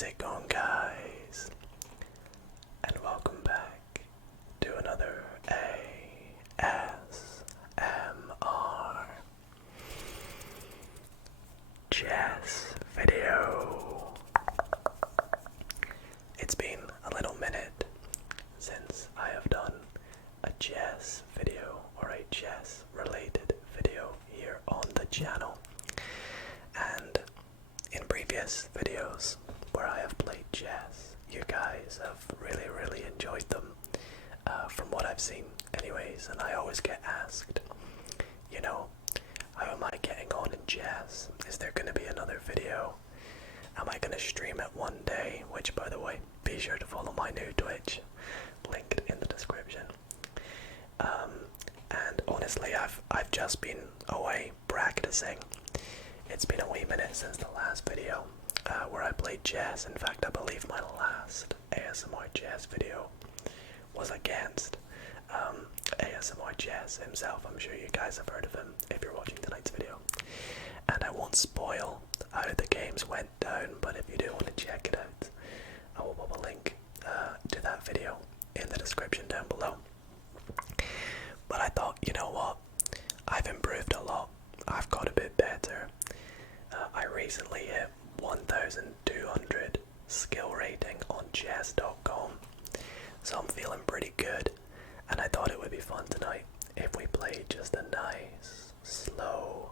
How's it going, guys? And welcome back to another ASMR chess video. It's been a little minute since I have done a chess video or a chess related video here on the channel, and in previous videos where I have played chess, you guys have really enjoyed them, from what I've seen anyways, and I always get asked, you know, how am I getting on in chess? Is there going to be another video? Am I going to stream it one day? Which, by the way, be sure to follow my new Twitch, linked in the description. And honestly, I've just been away practicing. It's been a wee minute since the last video where I played chess. In fact, I believe my last ASMR chess video was against ASMR Chess himself. I'm sure you guys have heard of him if you're watching tonight's video. And I won't spoil how the games went down, but if you do want to check it out, I will put a link to that video in the description down below. But I thought, you know what, I've improved a lot. I've got a bit better. I recently hit 1,200 skill rating on chess.com, so I'm feeling pretty good, and I thought it would be fun tonight if we played just a nice, slow,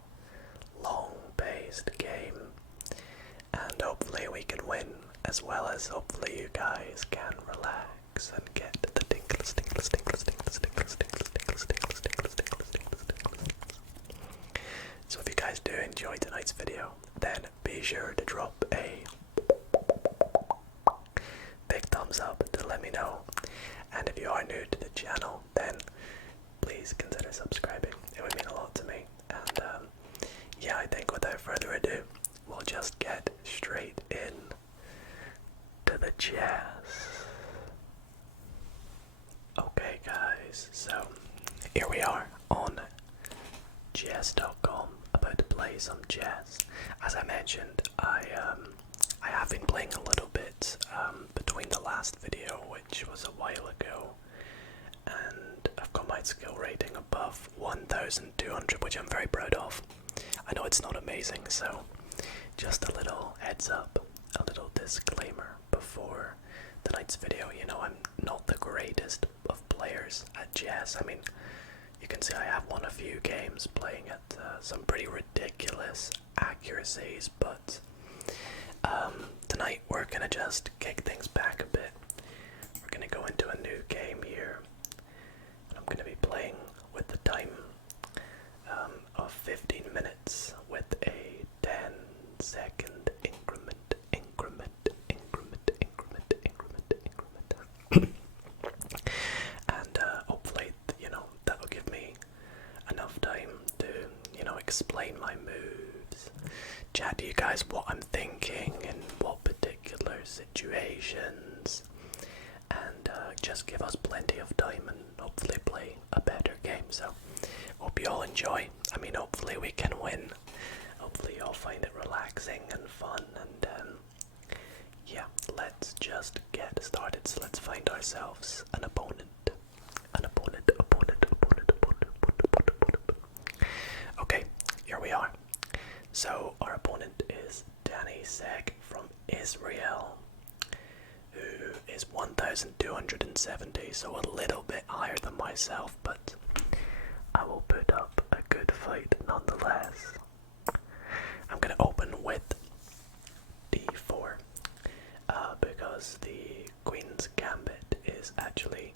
long-paced game, and hopefully we can win, as well as hopefully you guys can relax and get the tingles. So if you guys do enjoy tonight's video, then be sure to drop a big thumbs up to let me know. And if you are new to the channel, then please consider subscribing. It would mean a lot to me. And yeah, I think without further ado, we'll just get straight in to the chess. Okay guys, so here we are on chess.com, about to play some chess. As I mentioned, I have been playing a little bit between the last video, which was a while ago, and I've got my skill rating above 1,200, which I'm very proud of. I know it's not amazing, so just a little heads up, a little disclaimer before tonight's video. You know, I'm not the greatest of players at chess. I mean, you can see I have won a few games playing at some pretty ridiculous accuracies, but tonight we're gonna just kick things back a bit. We're gonna go into a new game here, and I'm gonna be playing with the time of 15 minutes with a 10-second increment. And hopefully, you know, that'll give me enough time to, you know, explain my moves, chat to you guys what I'm thinking in what particular situations, and just give us plenty of time and hopefully play a better game. So hope you all enjoy. I mean, hopefully we can win. Hopefully you'll find it relaxing and fun, and yeah, let's just get started. So let's find ourselves an opponent. Okay, here we are. So our opponent is Danny Sek from Israel, who is 1,270, so a little bit higher than myself, but I will put up a good fight nonetheless. I'm gonna open with d4, because the Queen's Gambit is actually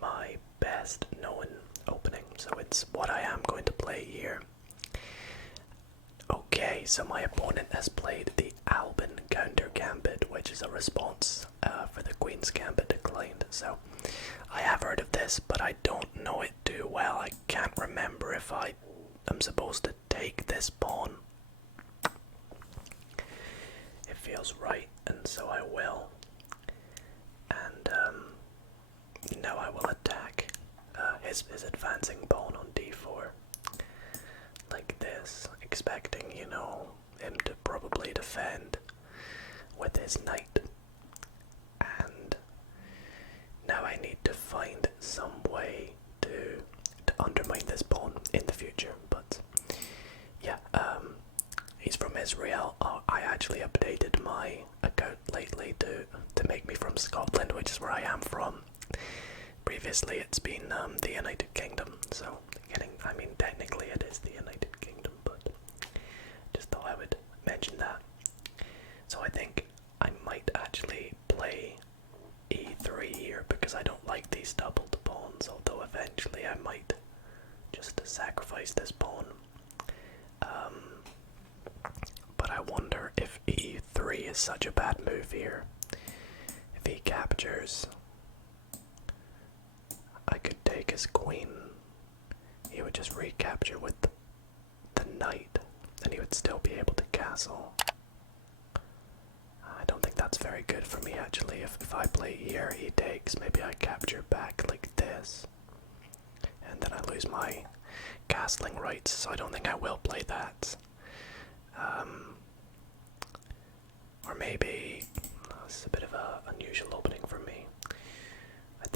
my best known opening, so it's what I am going to play here. Okay, so my opponent has played the Albin Counter Gambit, which is a response for the Queen's Gambit declined. So I have heard of this, but I don't know it too well. I can't remember if I am supposed to take this pawn. It feels right, and so I will. And now I will attack his advancing pawn on d4, like this, expecting, you know, him to probably defend with his knight. And now I need to find some way to undermine this pawn in the future. But yeah, he's from Israel. I actually updated my account lately to make me from Scotland, which is where I am from. Previously it's been the United Kingdom, so I mean technically it is the United Kingdom, but just thought I would mention that. So I think I might actually play e3 here because I don't like these doubled pawns, although eventually I might just sacrifice this pawn. But I wonder if e3 is such a bad move here. If he captures, I could take his queen. He would just recapture with the knight, and he would still be able to castle. I don't think that's very good for me actually. If I play here, he takes, maybe I capture back like this, and then I lose my castling rights, so I don't think I will play that. Or maybe, this is a bit of an unusual opening for me. I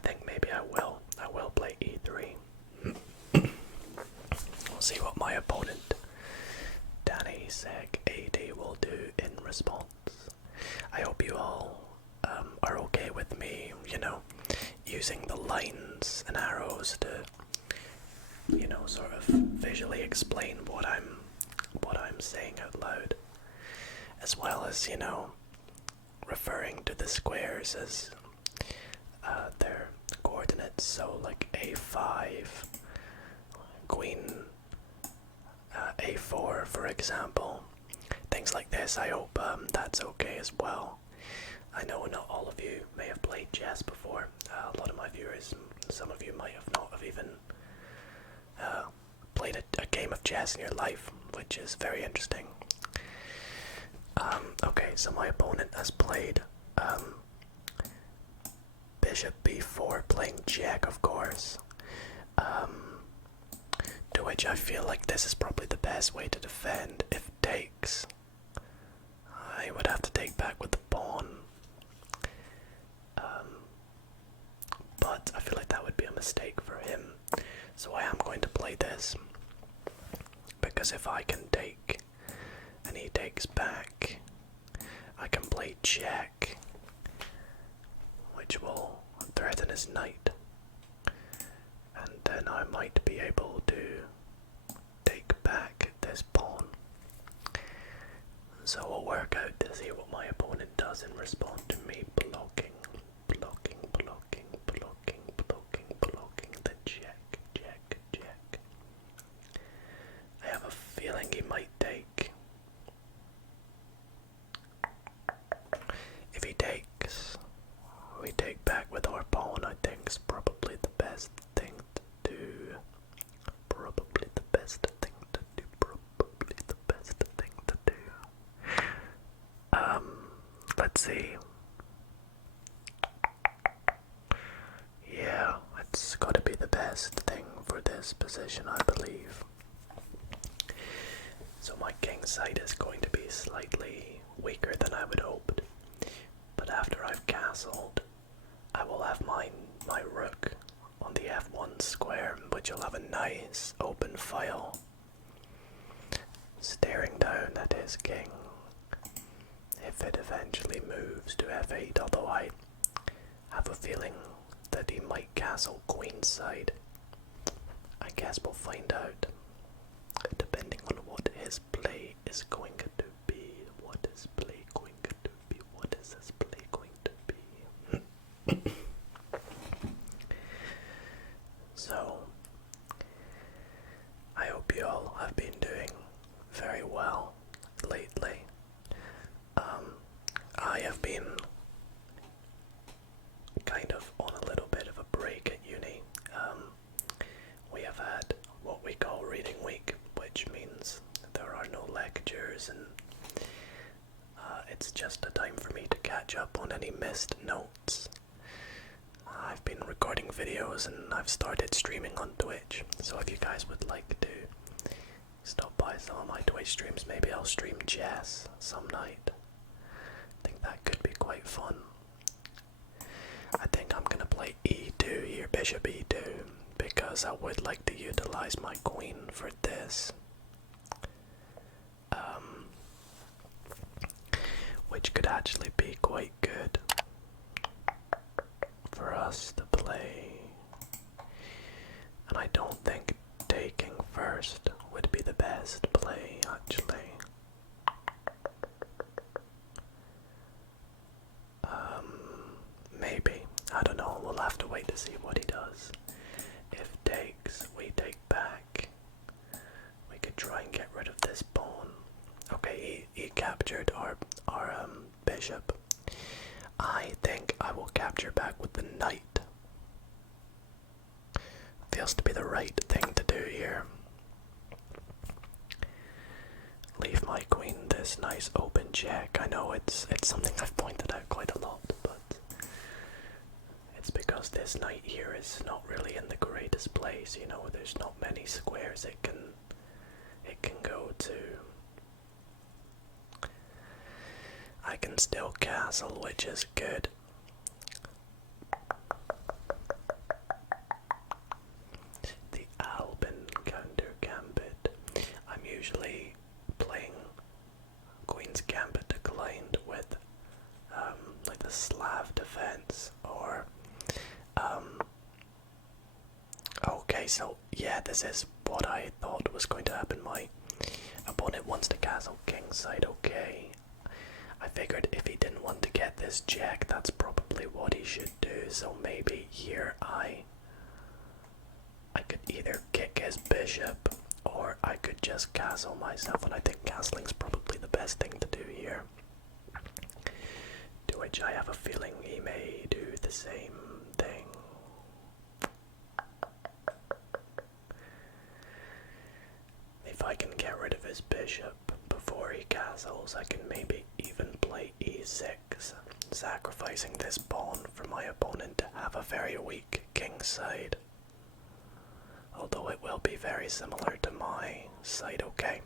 think maybe I will play e3. We'll see what my opponent, Danny Seg AD, will do in response. I hope you all are okay with me, using the lines and arrows to, sort of visually explain what I'm saying out loud, as well as, referring to the squares as their coordinates. So like a5, queen a4, for example. Things like this. I hope that's okay as well. I know not all of you may have played chess before. A lot of my viewers, some of you might have not have even played a game of chess in your life, which is very interesting. Okay, so my opponent has played bishop b4, playing check, of course. To which I feel like this is probably the best way to defend. If takes, I would have to take back with the pawn. But I feel like that would be a mistake for him. So I am going to play this, because if I can take and he takes back, I can play check, which will threaten his knight, and then I might be able to take back this pawn. So we'll work out to see what my opponent does in response to me blocking the check. I have a feeling he might take. If he takes, we take back with our pawn. I think is probably the best thing to do. Let's see. Yeah, it's got to be the best thing for this position, I believe. So my king side is going to be slightly weaker than I would hoped, but after I've castled, I will have my rook on the f1 square, which will have a nice open file, staring down at his king if it eventually moves to f8, although I have a feeling that he might castle queenside. I guess we'll find out, depending on what his play is going to be. So, I hope you all have been doing very well lately. I have been kind of on a little bit of a break at uni. We have had what we call reading week, which means there are no lectures, and it's just a time for me to catch up on any missed notes. I've been recording videos and I've started streaming on Twitch, so if you guys would like to stop by some of my Twitch streams. Maybe I'll stream chess some night. I think that could be quite fun. I think I'm gonna play e2 here, bishop e2, because I would like to utilize my queen for this. Which could actually be quite good for us to play. And I don't think taking first would be the best play, actually. Maybe. I don't know. We'll have to wait to see what he does. If takes, we take back. We could try and get rid of this pawn. Okay, he captured our bishop. I think I will capture back with the knight. Feels to be the right thing to do here. Leave my queen this nice open check. I know it's something I've pointed out quite a lot, but it's because this knight here is not really in the greatest place. You know, there's not many squares it can go to. I can still castle, which is good. The Albin counter gambit. I'm usually playing Queen's Gambit declined with like the Slav defense or okay, so yeah, this is what I thought was going to happen. My opponent wants to castle kingside, okay. I figured if he didn't want to get this jack, that's probably what he should do, so maybe here I could either kick his bishop or I could just castle myself, and I think castling's probably the best thing to do here. To which I have a feeling he may do the same thing. If I can get rid of his bishop before he castles, I can maybe even play e6, sacrificing this pawn for my opponent to have a very weak kingside. Although it will be very similar to my side, okay.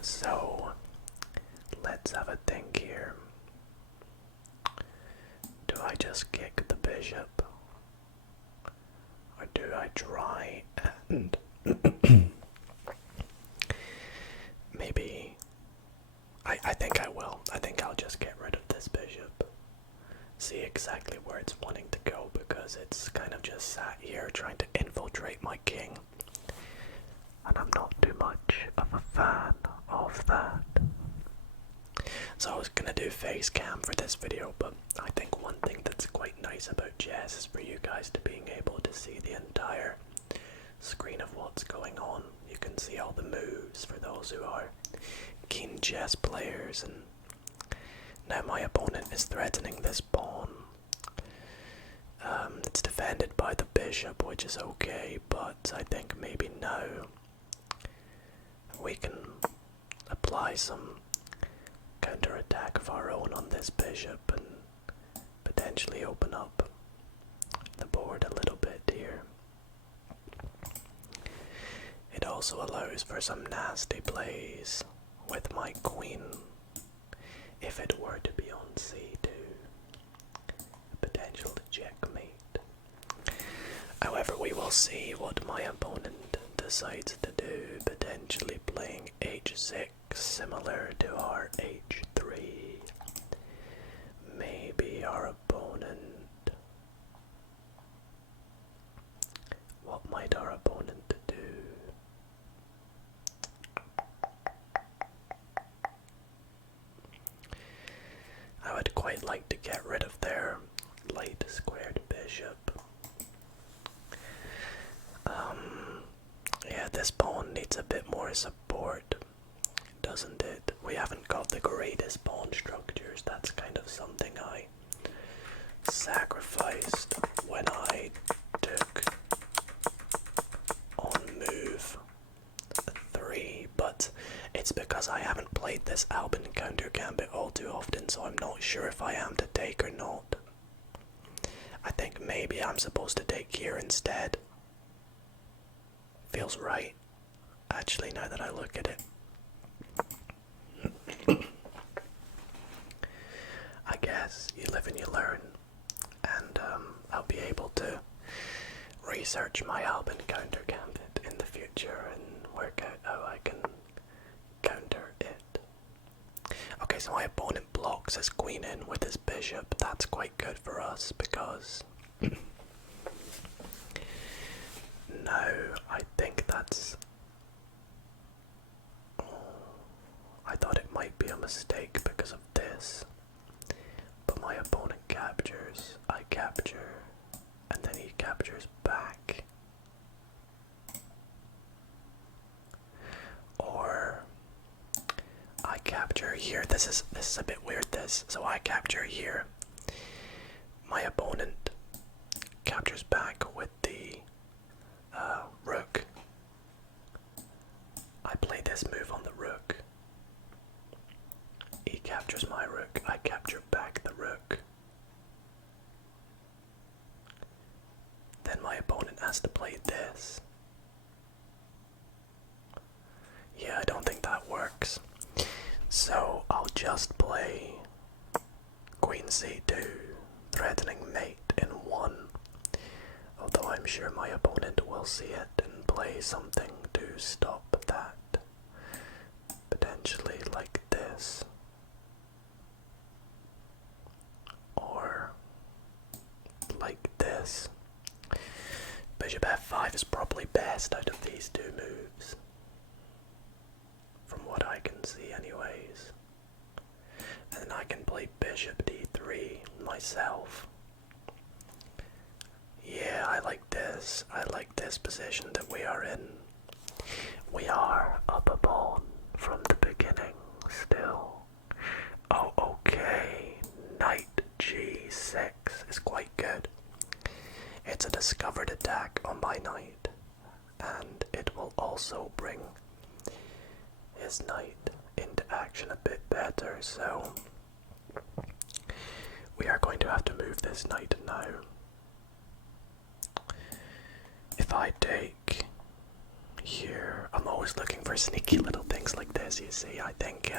So, let's have a think here. Do I just kick the bishop? Or do I try and maybe I think I will. I think I'll just get rid of this bishop. See exactly where it's wanting to go, because it's kind of just sat here trying to infiltrate my king. And I'm not too much of a fan of that. So I was gonna do face cam for this video, but I think one thing that's quite nice about chess is for you guys to being able to see the entire screen of what's going on. You can see all the moves for those who are keen chess players. And now my opponent is threatening this pawn. It's defended by the bishop, which is okay, but I think maybe now we can apply some counterattack of our own on this bishop and potentially open up the board a little bit here. It also allows for some nasty plays with my queen if it were to be on c2. Potential to checkmate. However, we will see what my opponent decides to do, potentially playing h6 similar to our h3. Maybe our opponent... What might our opponent do? I would quite like to get rid of their light squared bishop. Yeah, this pawn needs a bit more support, doesn't it? We haven't got the greatest pawn structures. That's kind of something I sacrificed when I took on move 3, but it's because I haven't played this Albin counter gambit all too often, so I'm not sure if I am to take or not. I think maybe I'm supposed to take here instead. Feels right. actually, now that I look at it. I guess you live and you learn, and I'll be able to research my Alban counter gambit in the future and work out how I can counter it. Okay, so my opponent blocks his queen in with his bishop. That's quite good for us because no, I think that's... I thought it might be a mistake because of this. But my opponent captures, I capture, and then he captures back. Or I capture here. This is a bit weird, this. So I capture here. My opponent captures back with the rook. I play this move on the rook. He captures my rook. I capture back the rook. Then my opponent has to play this. Yeah, I don't think that works. So I'll just play Queen C2, threatening mate in 1. Although I'm sure my opponent will see it and play something to stop that. Potentially like this. Or like this. Bishop f5 is probably best out of these two moves. From what I can see anyways. And then I can play bishop d3 myself. Yeah, I like this. I like this position that we are in. We are up a pawn from the beginning still. Oh, okay. Knight g6 is quite good. It's a discovered attack on my knight, and it will also bring his knight into action a bit better, so we are going to have to move this knight now. If I take here, I'm always looking for sneaky little things like this, you see. I think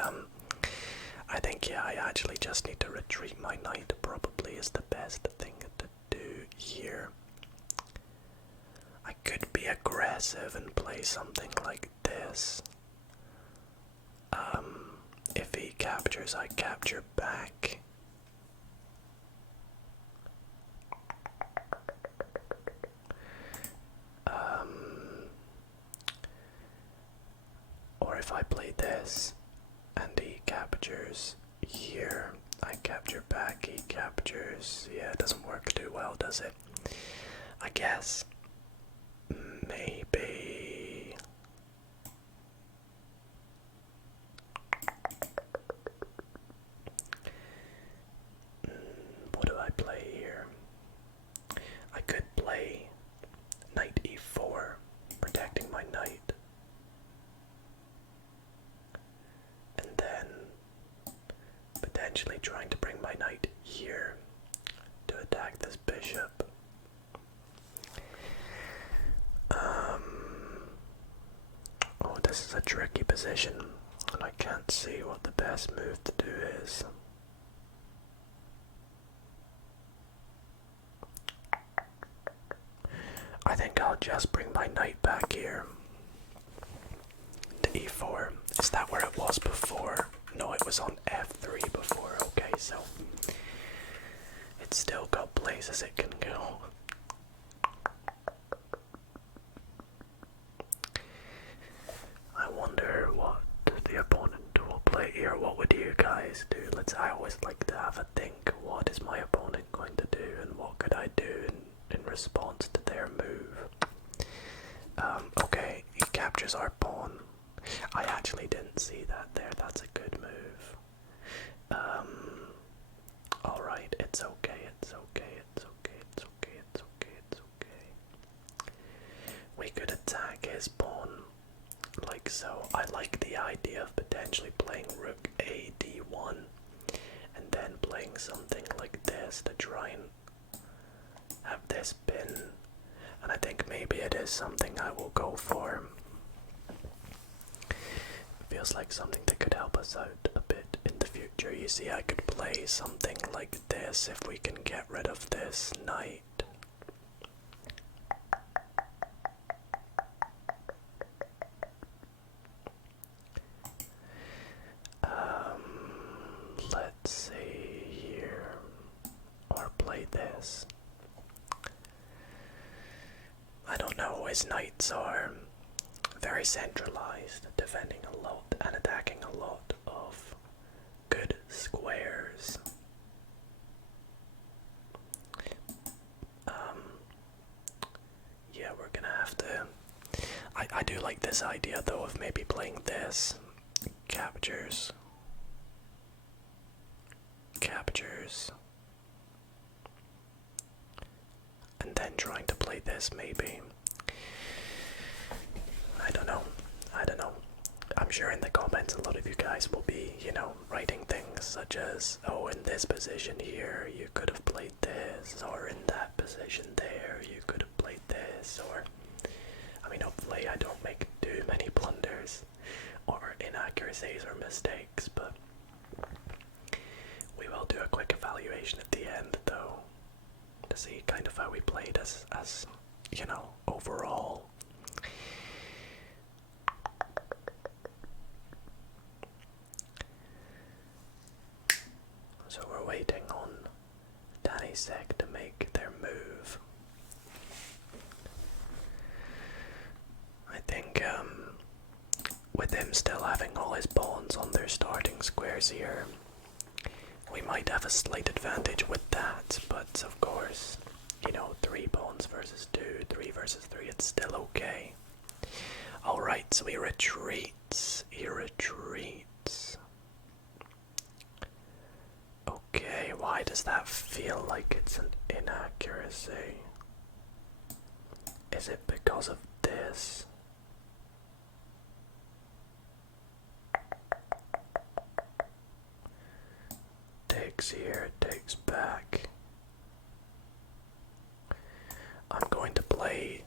yeah, I actually just need to retreat my knight, probably is the best thing to do here. I could be aggressive and play something like this. If he captures, I capture back. Or if I play this and he captures here, I capture back, he captures. Yeah, it doesn't work too well, does it? I guess maybe what do I play here? I could play knight e4, protecting my knight, and then potentially trying to bring my knight here to attack this bishop. Oh, this is a tricky position, and I can't see what the best move to do is. I think I'll just bring my knight back here to e4. Is that where it was before? No, it was on f3 before. Okay, so it's still got places it can go. I wonder what the opponent will play here. What would you guys do? I always like to have a think. What is my opponent going to do, and what could I do in response to their move? Okay, he captures our pawn. I actually didn't see that there. That's a good move. Alright, it's okay, it's okay, it's okay, it's okay, it's okay, it's okay. We could attack his pawn like so. I like the idea of potentially playing rook a d1 and then playing something like this to try and have this pin, and I think maybe it is something I will go for. feels like something that could help us out a bit in the future. You see, I could play something like this if we can get rid of this knight. Let's see here, or play this. I don't know, his knights are very centralized, defending a lot and attacking a lot of good squares. Yeah, we're gonna have to... I do like this idea though of maybe playing this. Captures. And then trying to play this maybe. I don't know. I'm sure in the comments a lot of you guys will be, writing things such as, oh, in this position here you could have played this, or in that position there you could have played this, or... I mean, hopefully I don't make too many blunders or inaccuracies or mistakes, but we will do a quick evaluation at the end though, to see kind of how we played as overall. So we're waiting on Danisek to make their move. I think with him still having all his pawns on their starting squares here, we might have a slight advantage with that, but of course, 3 pawns versus 2, 3 versus 3, it's still okay. Alright, so he retreats. Okay, why does that feel like it's an inaccuracy? Is it because of this? Takes here, takes back. I'm going to play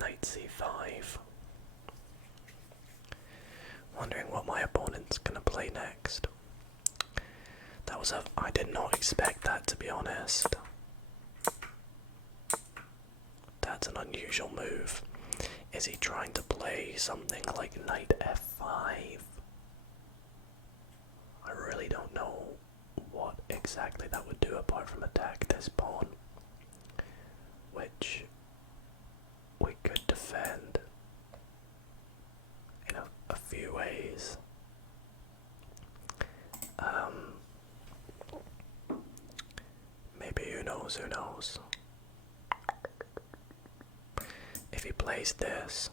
knight c5. Wondering what my opponent's gonna play next. I did not expect that, to be honest. That's an unusual move. Is he trying to play something like knight f5? I really don't know what exactly that would do apart from attack this pawn, which we could defend in a few ways. Maybe who knows. If he plays this,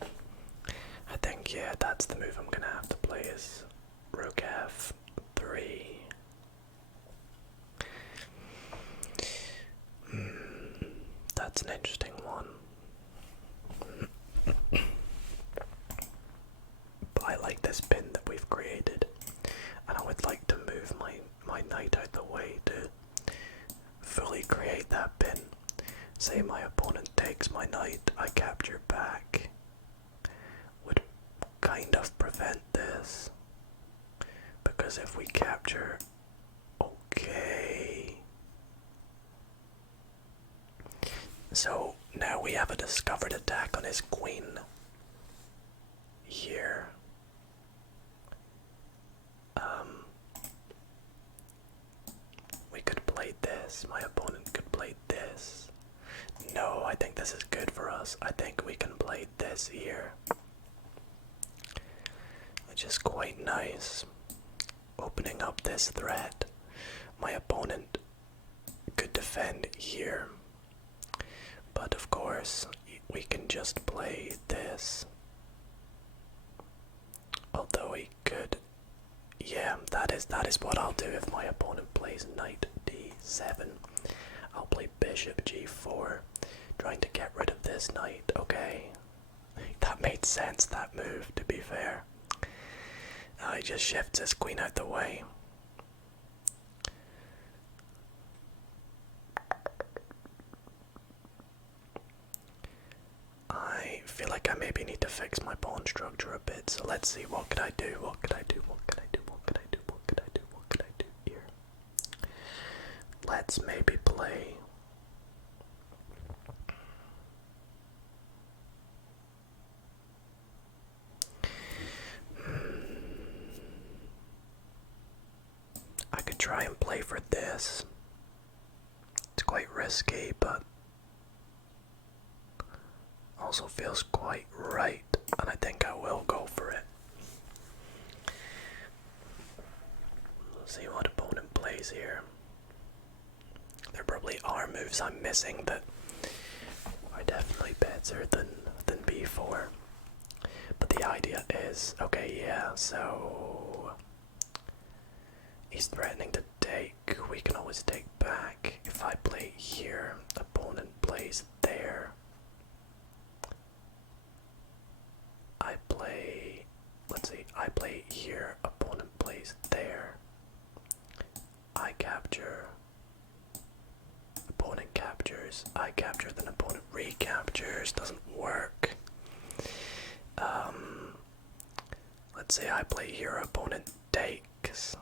I think, yeah, that's the move I'm gonna have to play, is rook f3. That's an interesting one. But I like this pin that we've created, and I would like to move my knight out the way to fully create that pin. Say my opponent takes my knight, I capture back. Would kind of prevent this, because if we capture, okay. So now we have a discovered attack on his queen here. We could play this, my opponent could play this. No, I think this is good for us. I think we can play this here, which is quite nice. Opening up this threat. My opponent could defend here, but of course we can just play this. Although he could, yeah, that is what I'll do if my opponent plays knight d7. I'll play bishop g4, trying to get rid of this knight. Okay, that made sense, that move, to be fair. He just shifts his queen out the way. I feel like I'm fix my pawn structure a bit. So let's see, what could I do? What could I do? What could I do? What could I do? What could I do? What could I do here? Let's maybe play. I could try and play for this. It's quite risky, but also feels quite right, and I think I will go for it. Let's see what opponent plays here. There probably are moves I'm missing that are definitely better than b4. But the idea is, okay, yeah, so he's threatening to take. We can always take back. If I play here, opponent plays there. I play, let's see, I play here, opponent plays there. I capture, opponent captures, I capture, then opponent recaptures. Doesn't work. Let's say I play here, opponent takes.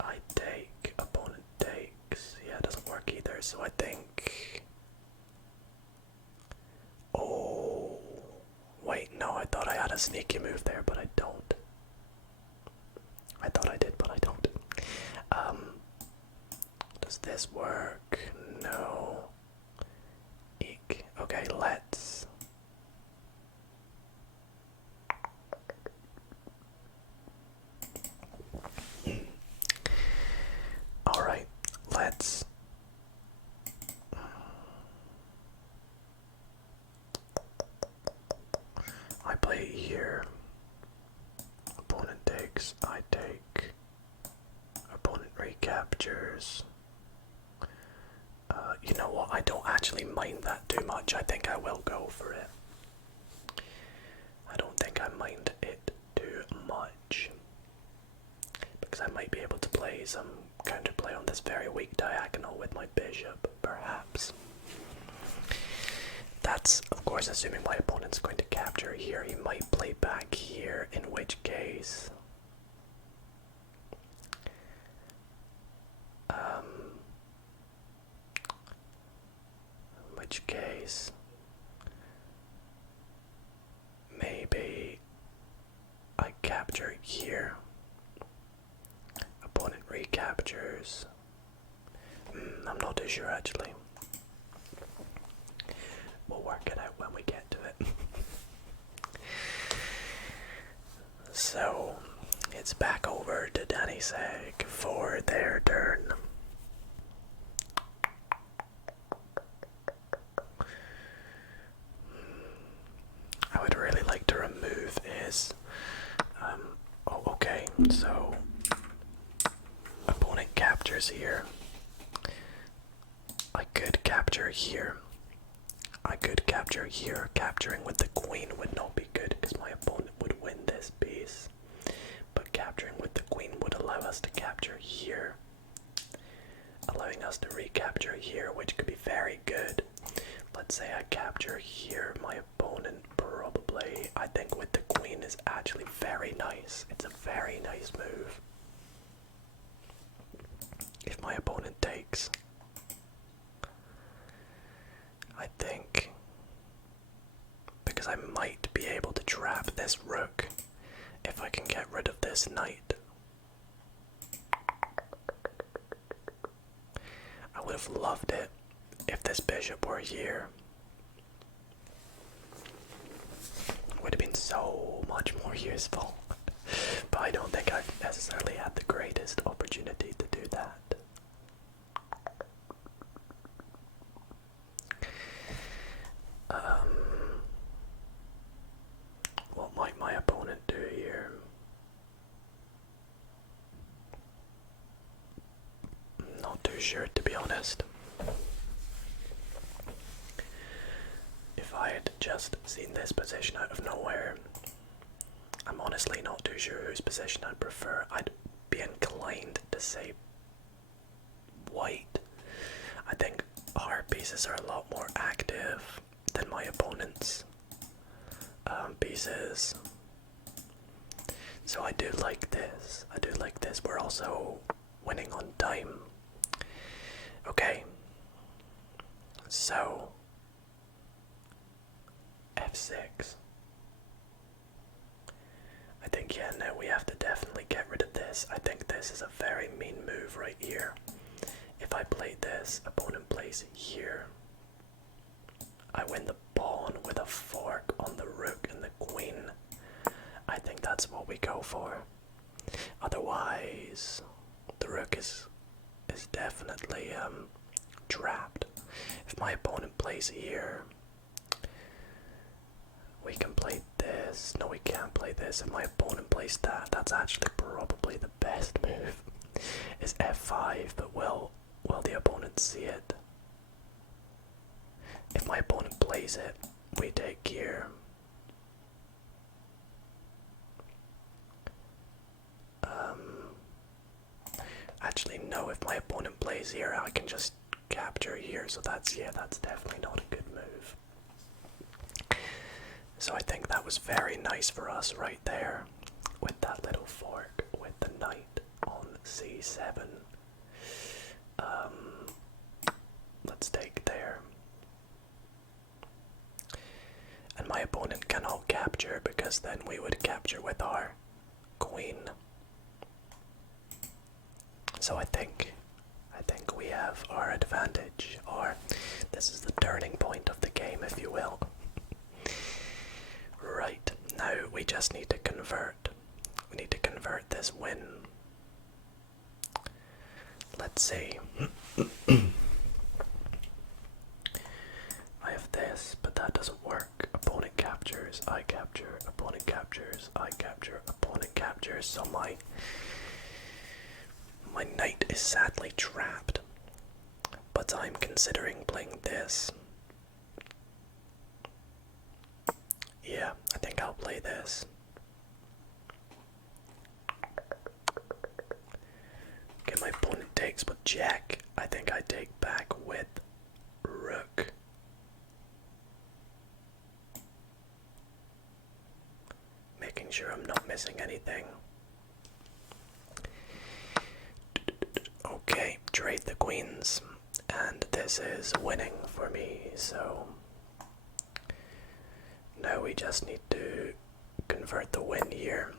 I take, opponent takes. Yeah, it doesn't work either, so I think... Oh, wait, no, I thought I had a sneaky move there, but I don't. I thought I did, but I don't. Does this work? No. Eek. Okay, let's... Alright, let's... I play here. Opponent takes, I take. Opponent recaptures. You know what, I don't actually mind that too much. I think I will go for it. I don't think I mind it too much. Because I might be able to play some counterplay on this very weak diagonal with my bishop, perhaps. That's, of course, assuming my opponent's going to capture here. He might play back here, in which case... maybe I capture here. Opponent recaptures. I'm not too sure actually. We'll work it out when we get to it. So, it's back over to Danny Seg for their turn. I would really like to remove his... oh, okay, so... Opponent captures here. I could capture here. I could capture here. Capturing with the queen would not be good because my opponent would win this piece. But capturing with the queen would allow us to capture here. Allowing us to recapture here, which could be very good. Let's say I capture here, my opponent probably, I think with the queen is actually very nice. It's a very nice move. If my opponent takes, I think, because I might be able to trap this rook if I can get rid of this knight. I would have loved it if this bishop were here. It would have been so much more useful. But I don't think I've necessarily had the greatest opportunity to do that. What might my opponent do here? Not too sure, to be honest. If I had just seen this position out of nowhere, I'm honestly not too sure whose position I'd prefer. I'd be inclined to say white. I think our pieces are a lot more active than my opponent's pieces. So I do like this. I do like this. We're also winning on time. Okay. So F6. I think, yeah, no, we have to definitely get rid of this. I think this is a very mean move right here. If I play this, opponent plays here. I win the pawn with a fork on the rook and the queen. I think that's what we go for. Otherwise, the rook is definitely trapped. If my opponent plays here, we can play this. No, we can't play this. If my opponent plays that, that's actually probably the best move. Is F5, but will the opponent see it? If my opponent plays it, we take here. Actually, no, if my opponent plays here, I can just capture here, so that's definitely not a good move. So I think that was very nice for us right there, with that little fork, with the knight on C7. Let's take there. And my opponent cannot capture, because then we would capture with our queen. So I think we have our advantage, or this is the turning point of the game, if you will. Right, now we just need to convert. We need to convert this win. Let's see. I have this, but that doesn't work. Opponent captures, I capture, opponent captures, I capture, opponent captures, so my knight is sadly trapped. But I'm considering playing this. Yeah, I think I'll play this. Okay, my opponent takes with jack. I think I take back with rook. Making sure I'm not missing anything. Okay, trade the queens. And this is winning for me, so now we just need to convert the win here.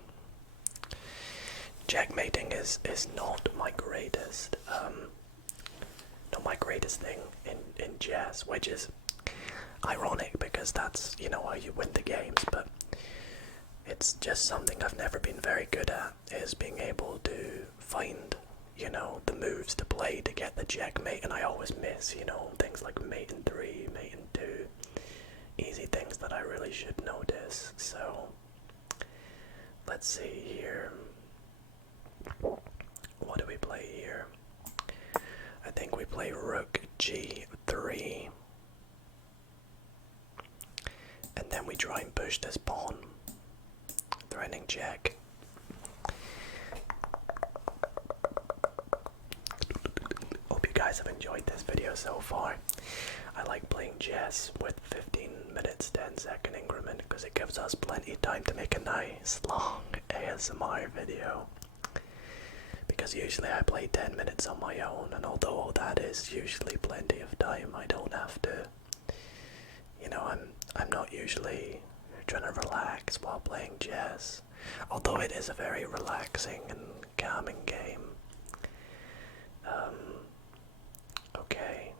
Checkmating is not my greatest thing in chess, which is ironic because that's, you know, how you win the games, but it's just something I've never been very good at, is being able to find, you know, the moves to play to get the checkmate, and I always miss, you know, things like mate in 3, mate in 2, easy things that I really should notice. So let's see here. What do we play here? I think we play rook g3, and then we try and push this pawn, threatening check. Hope you guys have enjoyed this video so far. I like playing chess with 15 minutes, 10-second increment because it gives us plenty of time to make a nice long ASMR video. Because usually I play 10 minutes on my own, and although that is usually plenty of time, I don't have to, you know, I'm not usually trying to relax while playing chess, although it is a very relaxing and calming game. Okay,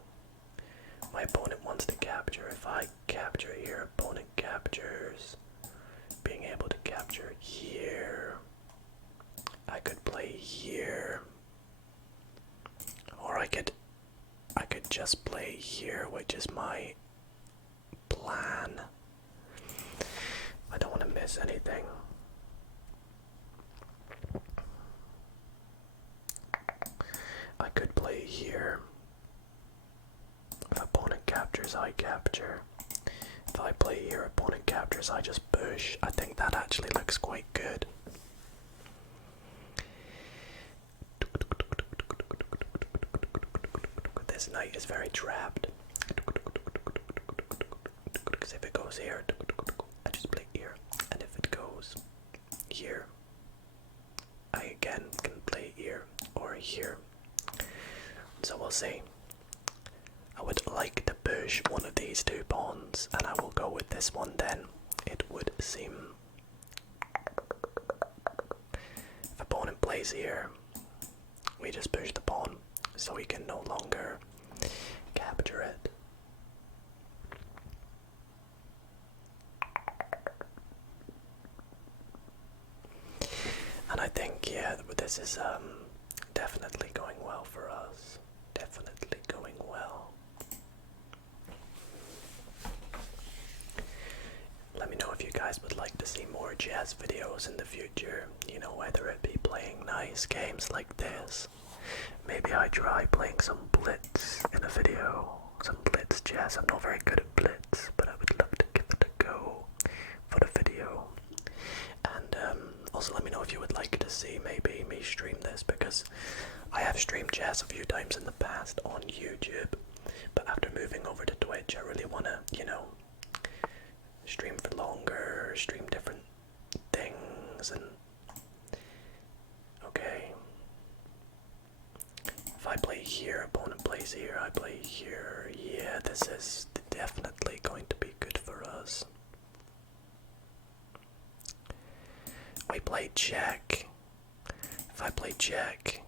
my opponent wants to capture. If I capture here, opponent captures. Being able to capture here, I could play here, or I could just play here, which is my plan. I don't want to miss anything. I could play here. If opponent captures, I capture. If I play here, opponent captures, I just push. I think that actually looks quite good. This knight is very trapped. goes here, I just play here, and if it goes here, I again can play here or here. So we'll see. I would like to push one of these two pawns, and I will go with this one then. It would seem. If opponent plays here, we just push the pawn, so we can no longer capture it. And I think, yeah, this is definitely going well for us. Definitely going well. Let me know if you guys would like to see more chess videos in the future. You know, whether it be playing nice games like this. Maybe I try playing some blitz in a video. Some blitz chess. I'm not very good at blitz, but I would love to give it a go for the video. And also let me know if you would like to see maybe me stream this, because I have streamed chess a few times in the past on YouTube, but after moving over to Twitch, I really want to, you know, stream for longer, stream different things, and okay. If I play here, opponent plays here, I play here, yeah, this is definitely going to be good for us. We play check. If I play check,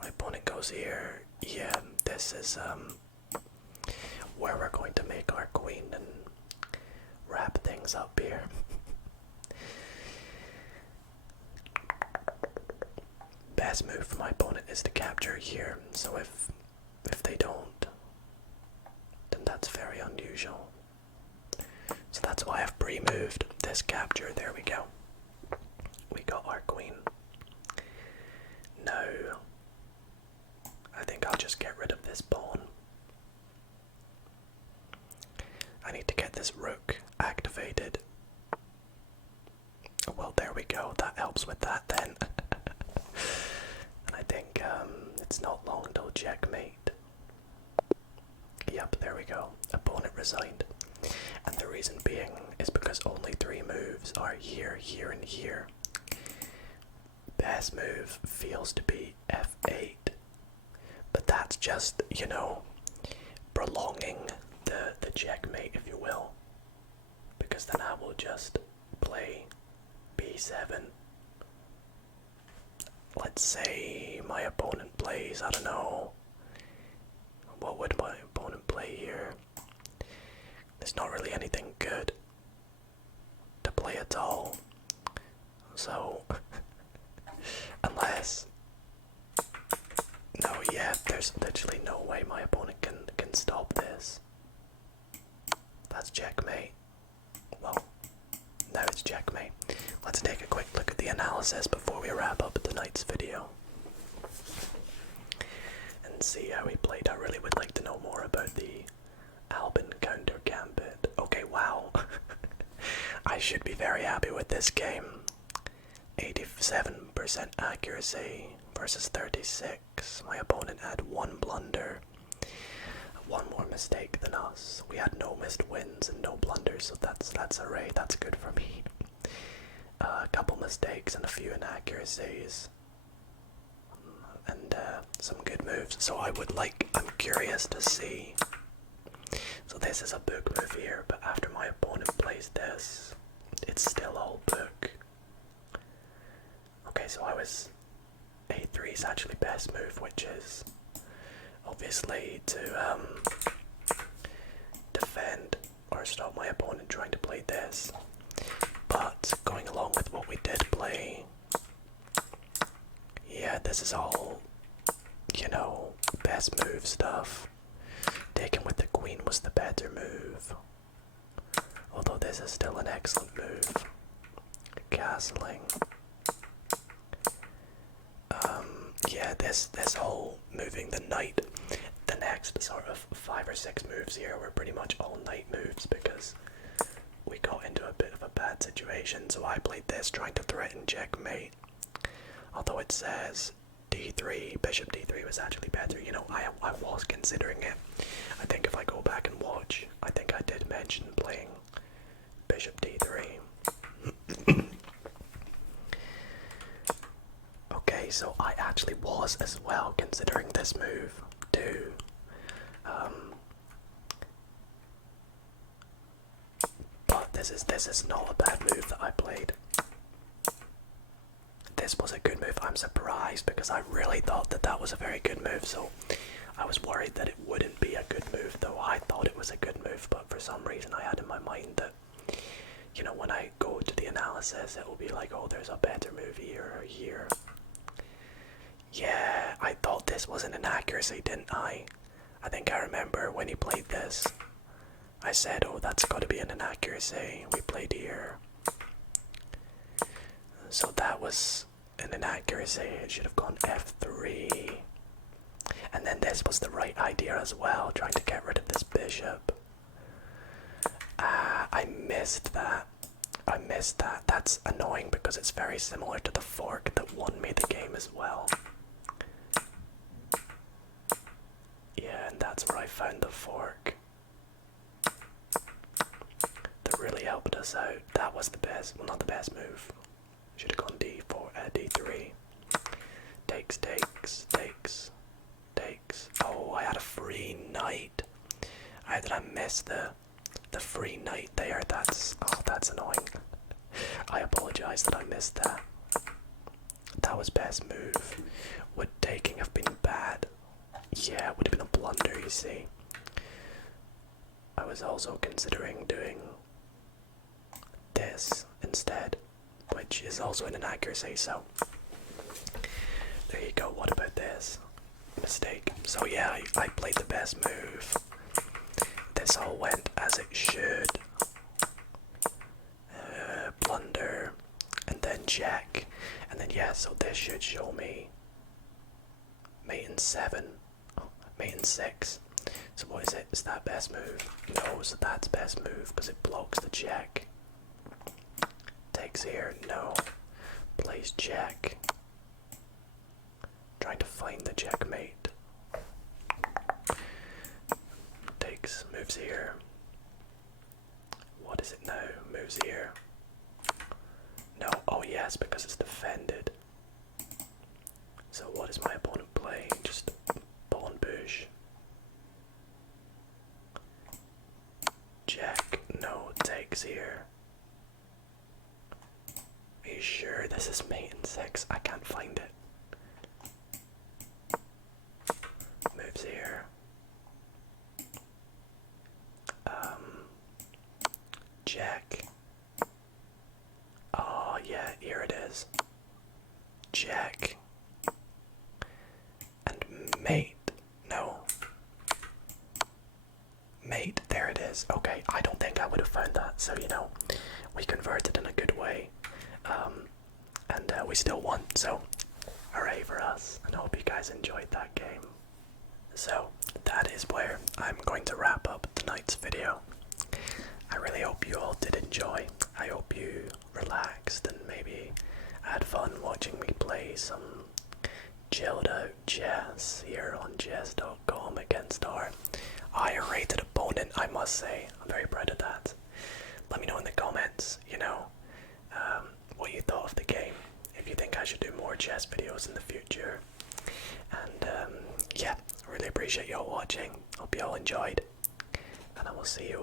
my opponent goes here. Yeah, this is where we're going to make our queen and wrap things up here. Best move for my opponent is to capture here. So if they don't, then that's very unusual. So that's why I've pre-moved this capture. There we go. We got our queen. Now, I think I'll just get rid of this pawn. I need to get this rook activated. Well, there we go. That helps with that then. And I think it's not long till checkmate. Yep, there we go. Opponent resigned. And the reason being is because only 3 moves are here, here, and here. Best move feels to be f8. But that's just, you know, prolonging the checkmate, if you will. Because then I will just play b7. Let's say my opponent plays, I don't know. What would my opponent play here? There's not really anything good to play at all. So, unless... No, yeah, there's literally no way my opponent can stop this. That's checkmate. Well, now it's checkmate. Let's take a quick look at the analysis before we wrap up tonight's video. And see how he played. I really would like to know more about the Albin counter gambit. Okay, wow. I should be very happy with this game. 87% accuracy versus 36. My opponent had 1 blunder. 1 more mistake than us. We had no missed wins and no blunders, so that's array. That's good for me. A couple mistakes and a few inaccuracies. And some good moves. So I'm curious to see. So this is a book move here, but after my opponent plays this, it's still all book. Okay, so A3 is actually best move, which is obviously to defend or stop my opponent trying to play this. But going along with what we did play, yeah, this is all, you know, best move stuff. Taken with the queen was the better move. Although this is still an excellent move. Castling. Yeah, this whole moving the knight, the next sort of 5 or 6 moves here were pretty much all knight moves because we got into a bit of a bad situation, so I played this trying to threaten checkmate. Although it says D D3, bishop D3 was actually better. You know, I was considering it. I think if I go back and watch, I think I did mention playing bishop D3. Okay, so I actually was as well considering this move too. But this is not a bad move that I played. This was a good move. I'm surprised because I really thought that that was a very good move. So I was worried that it wouldn't be a good move, though I thought it was a good move. But for some reason, I had in my mind that, you know, when I go to the analysis, it will be like, oh, there's a better move here or here. Yeah, I thought this was an inaccuracy, didn't I? I think I remember when he played this. I said, oh, that's got to be an inaccuracy. We played here. So that was an inaccuracy. It should have gone f3. And then this was the right idea as well, trying to get rid of this bishop. I missed that. I missed that. That's annoying because it's very similar to the fork that won me the game as well. Yeah, and that's where I found the fork that really helped us out. That was the best, well, not the best move. Should have gone D4, D3. Takes, takes, takes, takes. Oh, I had a free knight. How did I miss the free knight there? That's annoying. I apologize that I missed that. That was best move. Would taking have been bad? Yeah, it would have been a blunder, you see. I was also considering doing this instead, which is also an inaccuracy, so there you go. What about this? Mistake. So yeah, I played the best move. This all went as it should. Blunder, and then check, and then yeah, so this should show me mate in 7, mate in 6. So what is it? Is that best move? No, so that's best move because it blocks the check. Takes here, no. Plays check. Trying to find the checkmate. Takes, moves here. What is it now? Moves here. No, oh yes, because it's defended. So what is my opponent playing? Just pawn push. Check, no, takes here. Are you sure this is mate in 6? I can't find it. Moves here. Check. Oh yeah, here it is. Check. And mate. No. Mate, there it is. Okay, I don't think I would have found that, so you know, we converted in a good way. And we still won, so hooray for us, and I hope you guys enjoyed that game. So, that is where I'm going to wrap up tonight's video. I really hope you all did enjoy. I hope you relaxed and maybe had fun watching me play some chilled out chess here on chess.com against our higher rated opponent, I must say. I'm very proud of that. Let me know in the comments, you know, what you thought of the game. If you think I should do more chess videos in the future. And yeah, I really appreciate y'all watching. Hope you all enjoyed. And I will see you